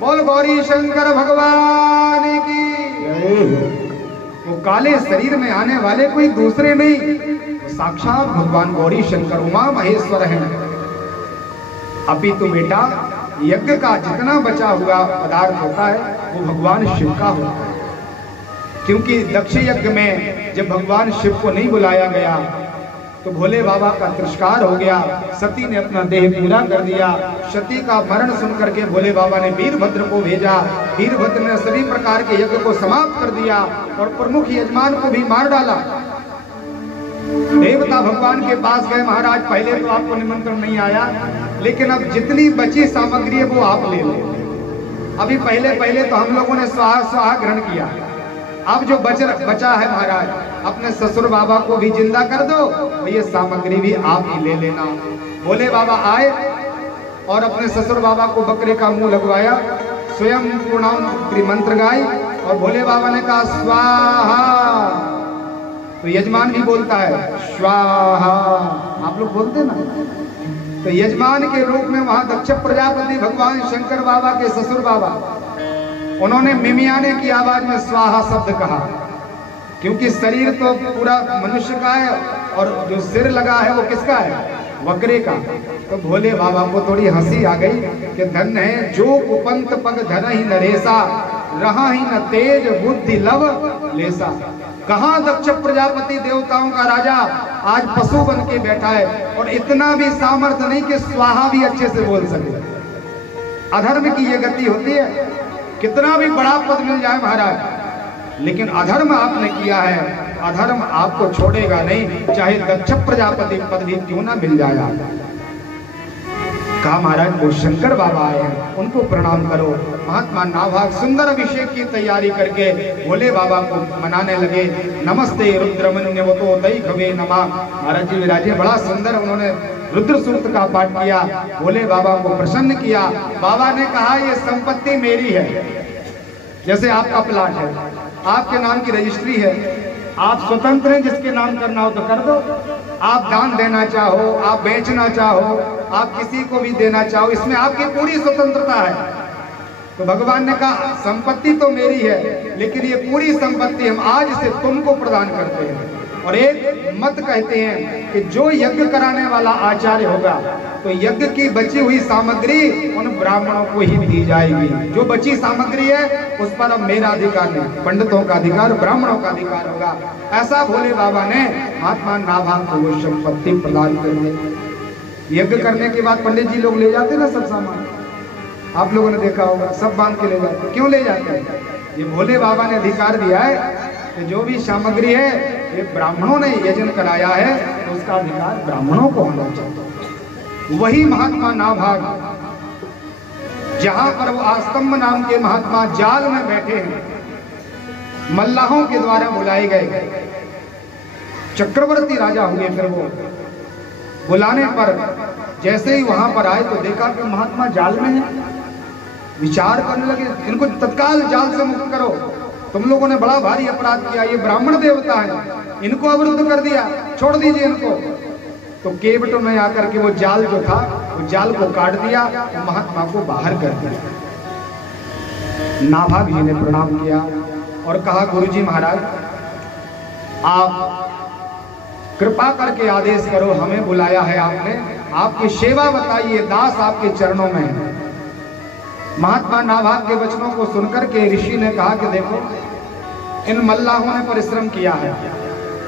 बोल गौरी शंकर भगवान की। वो काले शरीर में आने वाले कोई दूसरे नहीं, साक्षात भगवान गौरी शंकर उमा महेश्वर हैं। अभी तो बेटा यज्ञ का जितना बचा हुआ पदार्थ होता है वो भगवान शिव का होता है, क्योंकि दक्ष यज्ञ में जब भगवान शिव को नहीं बुलाया गया तो भोले बाबा का तिरस्कार हो गया। सती ने अपना देह पूरा कर दिया। सती का मरण सुनकर के भोले बाबा ने वीरभद्र को भेजा। वीरभद्र ने सभी प्रकार के यज्ञ को समाप्त कर दिया और प्रमुख यजमान को भी मार डाला। देवता भगवान के पास गए, महाराज पहले तो आपको निमंत्रण नहीं आया, लेकिन अब जितनी बची सामग्री है वो आप ले लो। अभी पहले तो हम लोगों ने स्वाहा स्वाहा ग्रहण किया, अब जो बचा है महाराज अपने ससुर बाबा को भी जिंदा कर दो, ये सामग्री भी आप ही ले लेना। भोले बाबा आए और अपने ससुर बाबा को बकरे का मुंह लगवाया, स्वयं पूर्णाहुति मंत्र गाई और भोले बाबा ने कहा स्वाहा। तो यजमान भी बोलता है स्वाहा, आप लोग बोलते ना। तो यजमान के रूप में वहां दक्ष प्रजापति भगवान शंकर बाबा के ससुर बाबा, उन्होंने मिमियाने की आवाज में स्वाहा शब्द कहा, क्योंकि शरीर तो पूरा मनुष्य का है और जो सिर लगा है वो किसका है, बकरे का। तो भोले बाबा को थोड़ी हंसी आ गई कि धन है जो कुपंत पग धन ही नरेसा, रहा ही न तेज बुद्धि लव लेसा। कहाँ दक्ष प्रजापति देवताओं का राजा आज पशु बन के बैठा है और इतना भी सामर्थ्य नहीं कि स्वाहा भी अच्छे से बोल सके। अधर्म की ये गति होती है, कितना भी बड़ा पद मिल जाए महाराज, लेकिन अधर्म आपने किया है, अधर्म आपको छोड़ेगा नहीं, चाहे दक्ष प्रजापति पद भी क्यों ना मिल जाए। कहा महाराज वो शंकर बाबा आए हैं, उनको प्रणाम करो। महात्मा नाभाग सुंदर अभिषेक की तैयारी करके भोले बाबा को मनाने लगे। नमस्ते रुद्रमन्यवतो दैघवे नमः। महाराज जी विराजे, बड़ा सुंदर उन्होंने रुद्र सूक्त का पाठ किया, भोले बाबा को प्रसन्न किया। बाबा ने कहा ये संपत्ति मेरी है, जैसे आपका प्लाट है, आपके नाम की रजिस्ट्री है, आप स्वतंत्र हैं, जिसके नाम करना हो तो कर दो। आप दान देना चाहो, आप बेचना चाहो, आप किसी को भी देना चाहो, इसमें आपकी पूरी स्वतंत्रता है। तो भगवान ने कहा संपत्ति तो मेरी है, लेकिन ये पूरी संपत्ति हम आज से तुमको प्रदान करते हैं। और एक मत कहते हैं कि जो यज्ञ कराने वाला आचार्य होगा तो यज्ञ की बची हुई सामग्री उन ब्राह्मणों को ही दी जाएगी। जो बची सामग्री है उस पर अब मेरा अधिकार नहीं, पंडितों का अधिकार, ब्राह्मणों का अधिकार होगा। ऐसा भोले बाबा ने महात्मा नाभाग को वो संपत्ति प्रदान कर दी। यज्ञ करने के बाद पंडित जी लोग ले जाते ना सब सामान, आप लोगों ने देखा होगा, सब बांध के ले जाते। क्यों ले जाते हैं? ये भोले बाबा ने अधिकार दिया है कि जो भी सामग्री है ये ब्राह्मणों ने यजन कराया है तो उसका अधिकार ब्राह्मणों को होना चाहिए। वही महात्मा नाभाग, जहां पर वो आस्तंभ नाम के महात्मा जाल में बैठे हैं, मल्लाहों के द्वारा बुलाए गए, चक्रवर्ती राजा हुए। फिर वो बुलाने पर जैसे ही वहां पर आए तो देखा कि महात्मा जाल में है। विचार करने लगे, इनको तत्काल जाल से मुक्त करो, तुम लोगों ने बड़ा भारी अपराध किया, ये ब्राह्मण देवता है, इनको अवरुद्ध कर दिया, छोड़ दीजिए इनको। तो केवटों ने आकर के वो जाल जो था वो जाल को काट दिया, तो महात्मा को बाहर कर दिया। नाभाग जी ने प्रणाम किया और कहा गुरुजी महाराज आप कृपा करके आदेश करो, हमें बुलाया है आपने, आपकी सेवा बताइए, दास आपके चरणों में है। महात्मा नाभाग के वचनों को सुनकर के ऋषि ने कहा कि देखो इन मल्लाहों ने परिश्रम किया है,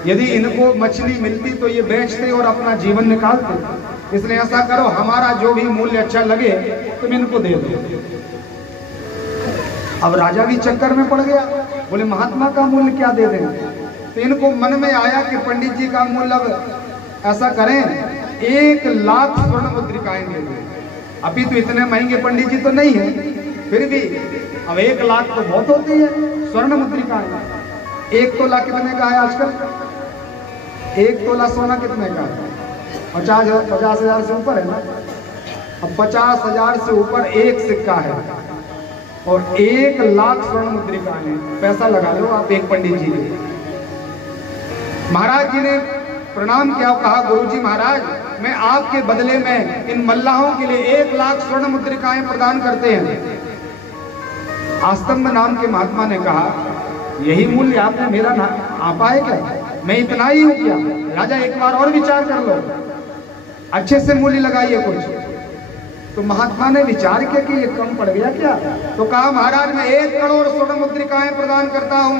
यदि इनको मछली मिलती तो ये बेचते और अपना जीवन निकालते, इसलिए ऐसा करो हमारा जो भी मूल्य अच्छा लगे तुम इनको दे दो। अब राजा भी चक्कर में पड़ गया, बोले महात्मा का मूल्य क्या दे दें? तो इनको मन में आया कि पंडित जी का मूल्य अब ऐसा करें 1 लाख स्वर्ण मुद्रिकाएं दे दें। अभी तो इतने महंगे पंडित जी तो नहीं है, फिर भी अब 1 लाख तो बहुत होती है स्वर्ण मुद्रिकाएं। 1 तोला कितने का है आजकल? 1 तोला सोना कितने का है? 50,000 से ऊपर है ना। अब 50,000 से ऊपर एक सिक्का है और 1 लाख स्वर्ण मुद्रिकाएं हैं। पैसा लगा लो आप एक पंडित जी ने। महाराज जी ने प्रणाम किया, कहा गुरुजी महाराज मैं आपके बदले में इन मल्लाहों के लिए 1 लाख स्वर्ण मुद्रिकाएं प्रदान करते हैं। आस्तंभ नाम के महात्मा ने कहा, यही मूल्य आपने मेरा ना आपा है क्या? मैं इतना ही हूं क्या? राजा एक बार और विचार कर लो, अच्छे से मूल्य लगाइए कुछ। तो महात्मा ने विचार किया कि ये कम पड़ गया क्या? तो कहा, महाराज मैं 1 करोड़ स्वर्ण मुद्रिकाएं प्रदान करता हूं।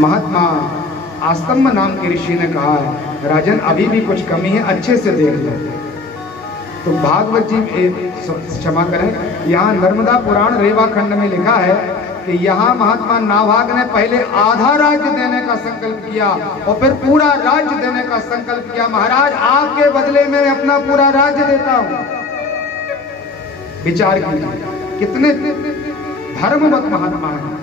महात्मा आस्तंभ नाम के ऋषि ने कहा, राजन अभी भी कुछ कमी है, अच्छे से देख लो। तो भागवत जी क्षमा करें, यहाँ नर्मदा पुराण रेवा खंड में लिखा है कि यहाँ महात्मा नाभाग ने पहले आधा राज्य देने का संकल्प किया और फिर पूरा राज्य देने का संकल्प किया। महाराज आपके बदले में अपना पूरा राज्य देता हूं। विचार कीजिए कितने धर्मवत महात्मा है।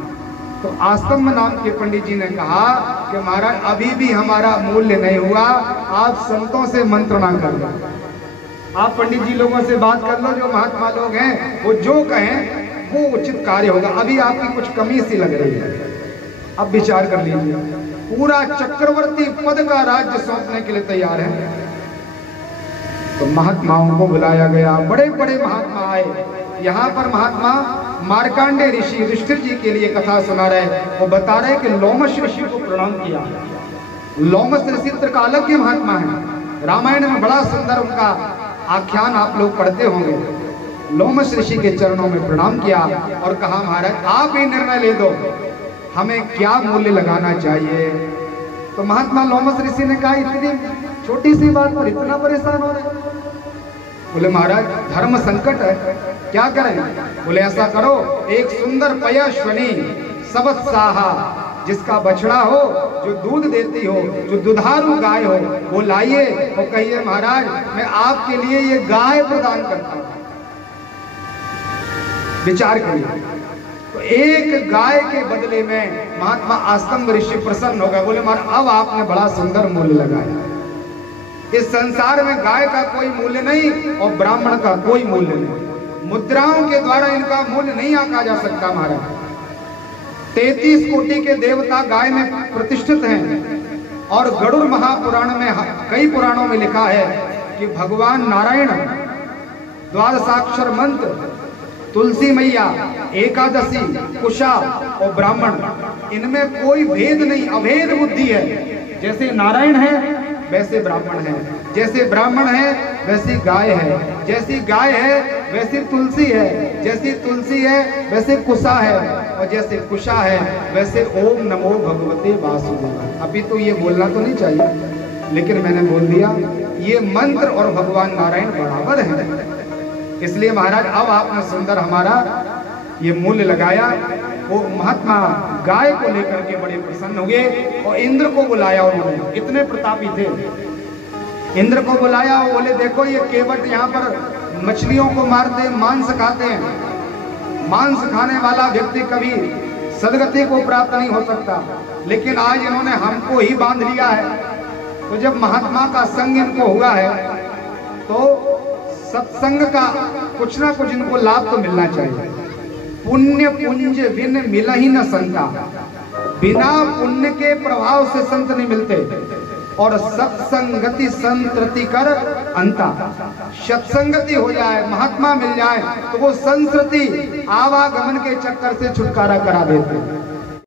तो आस्तंभ नाम के पंडित जी ने कहा कि महाराज अभी भी हमारा मूल्य नहीं हुआ, आप संतों से मंत्रणा कर लो, आप पंडित जी लोगों से बात कर लो, जो महात्मा लोग हैं वो जो कहें वो उचित कार्य होगा। अभी आपकी कुछ कमी सी लग रही है। अब विचार कर लीजिए, पूरा चक्रवर्ती पद का राज्य सौंपने के लिए तैयार है। तो महात्माओं को बुलाया गया, बड़े बड़े महात्मा आए। यहाँ पर महात्मा मार्कंडेय ऋषि युधिष्ठिर जी के लिए कथा सुना रहे। वो बता रहे कि लोमश ऋषि को प्रणाम किया। लोमश ऋषि त्रिकालज्ञ महात्मा है, रामायण में बड़ा सुंदर उनका आख्यान आप लोग पढ़ते होंगे। लोमश ऋषि के चरणों में प्रणाम किया और कहा, महाराज आप ही निर्णय ले दो, हमें क्या मूल्य लगाना चाहिए। तो महात्मा लोमश ऋषि ने कहा, इतनी छोटी सी बात पर इतना परेशान हो रहे? बोले महाराज धर्म संकट है, क्या करें? बोले ऐसा करो, एक सुंदर पयश्वनी सबत्साहा, जिसका बछड़ा हो, जो दूध देती हो, जो दुधारू गाय हो, वो लाइए और कहिए महाराज मैं आपके लिए ये गाय प्रदान करता हूं। विचार करिए, तो एक गाय के बदले में महात्मा आस्तंभ ऋषि प्रसन्न हो गए। बोले महाराज अब आपने बड़ा सुंदर मूल्य लगाया। इस संसार में गाय का कोई मूल्य नहीं और ब्राह्मण का कोई मूल्य नहीं। मुद्राओं के द्वारा इनका मूल्य नहीं आंका जा सकता। महाराज 33 कोटि के देवता गाय में प्रतिष्ठित हैं और गरुड़ महापुराण में कई पुराणों में लिखा है कि भगवान नारायण, द्वादशाक्षर मंत्र, तुलसी मैया, एकादशी, कुशा और ब्राह्मण, इनमें कोई भेद नहीं, अभेद बुद्धि है। जैसे नारायण है वैसे ब्राह्मण है, जैसे ब्राह्मण है वैसी गाय है, जैसी गाय है वैसी तुलसी है, जैसी तुलसी है वैसे कुशा है और जैसे कुशा है वैसे ओम नमो भगवते वासुदेवाय। अभी तो ये बोलना तो नहीं चाहिए, लेकिन मैंने बोल दिया। ये मंत्र और भगवान नारायण बराबर है। इसलिए महाराज अब आपने सुंदर हमारा ये मूल्य लगाया। वो महात्मा गाय को लेकर के बड़े प्रसन्न हुए और इंद्र को बुलाया। उन्होंने इतने प्रतापी थे, इंद्र को बुलाया। वो बोले देखो ये केवट यहाँ पर मछलियों को मारते हैं, मांस खाते हैं। मांस खाने वाला व्यक्ति कभी सदगति को प्राप्त नहीं हो सकता, लेकिन आज इन्होंने हमको ही बांध लिया है। तो जब महात्मा का संग इनको हुआ है तो सत्संग का कुछ ना कुछ इनको लाभ तो मिलना चाहिए। पुण्य पुंज बिन मिल ही न संता, बिना पुण्य के प्रभाव से संत नहीं मिलते। और सत्संगति संतृति कर अंता, सत्संगति हो जाए, महात्मा मिल जाए तो वो संस्कृति आवागमन के चक्कर से छुटकारा करा देते।